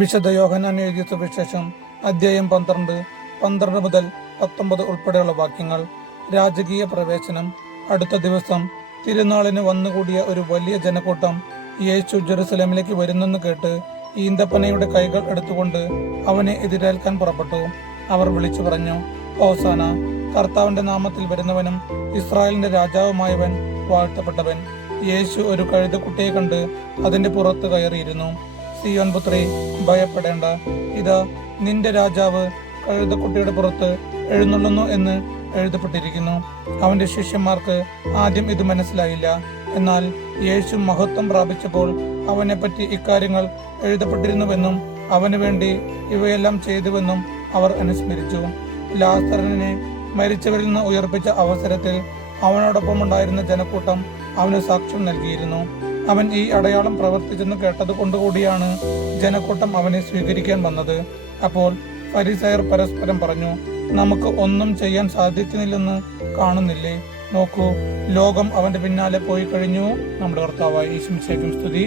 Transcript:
വിശുദ്ധ യോഹന്നാൻ എഴുതിയ സുവിശേഷം അധ്യായം 12 മുതൽ 19 ഉൾപ്പെടെയുള്ള വാക്യങ്ങൾ. രാജകീയ പ്രവേശനം. അടുത്ത ദിവസം തിരുനാളിന് വന്നുകൂടിയ ഒരു വലിയ ജനക്കൂട്ടം യേശു ജെറുസലേമിലേക്ക് വരുന്നെന്ന് കേട്ട് ഈന്തപ്പനയുടെ കൈകൾ എടുത്തുകൊണ്ട് അവനെ എതിരേൽക്കാൻ പുറപ്പെട്ടു. അവർ വിളിച്ചു പറഞ്ഞു, ഹോസാന, കർത്താവിന്റെ നാമത്തിൽ വരുന്നവനും ഇസ്രായേലിന്റെ രാജാവുമായവൻ വാഴ്ത്തപ്പെട്ടവൻ. യേശു ഒരു കഴുതക്കുട്ടിയെ കണ്ട് അതിന്റെ പുറത്ത് കയറിയിരുന്നു. സിയോൻ പുത്രി, ഭയപ്പെടേണ്ട, ഇതാ നിന്റെ രാജാവ് കഴുതക്കുട്ടിയുടെ പുറത്ത് എഴുന്നള്ളുന്നു എന്ന് എഴുതപ്പെട്ടിരിക്കുന്നു. അവന്റെ ശിഷ്യന്മാർക്ക് ആദ്യം ഇത് മനസ്സിലായില്ല. എന്നാൽ യേശു മഹത്വം പ്രാപിച്ചപ്പോൾ അവനെപ്പറ്റി ഇക്കാര്യങ്ങൾ എഴുതപ്പെട്ടിരുന്നുവെന്നും അവന് വേണ്ടി ഇവയെല്ലാം ചെയ്തുവെന്നും അവർ അനുസ്മരിച്ചു. ലാസറിനെ മരിച്ചവരിൽ നിന്ന് ഉയർപ്പിച്ച അവസരത്തിൽ അവനോടൊപ്പം ഉണ്ടായിരുന്ന ജനക്കൂട്ടം അവന് സാക്ഷ്യം നൽകിയിരുന്നു. അവൻ ഈ അടയാളം പ്രവർത്തിച്ചെന്ന് കേട്ടത് കൊണ്ടുകൂടിയാണ് ജനക്കൂട്ടം അവനെ സ്വീകരിക്കാൻ വന്നത്. അപ്പോൾ ഫരിസയർ പരസ്പരം പറഞ്ഞു, നമുക്ക് ഒന്നും ചെയ്യാൻ സാധിക്കുന്നില്ലെന്ന് കാണുന്നില്ലേ? നോക്കൂ, ലോകം അവന്റെ പിന്നാലെ പോയി കഴിഞ്ഞു. നമ്മുടെ കർത്താവായ യേശു മിശിഹായ്ക്കും സ്തുതി.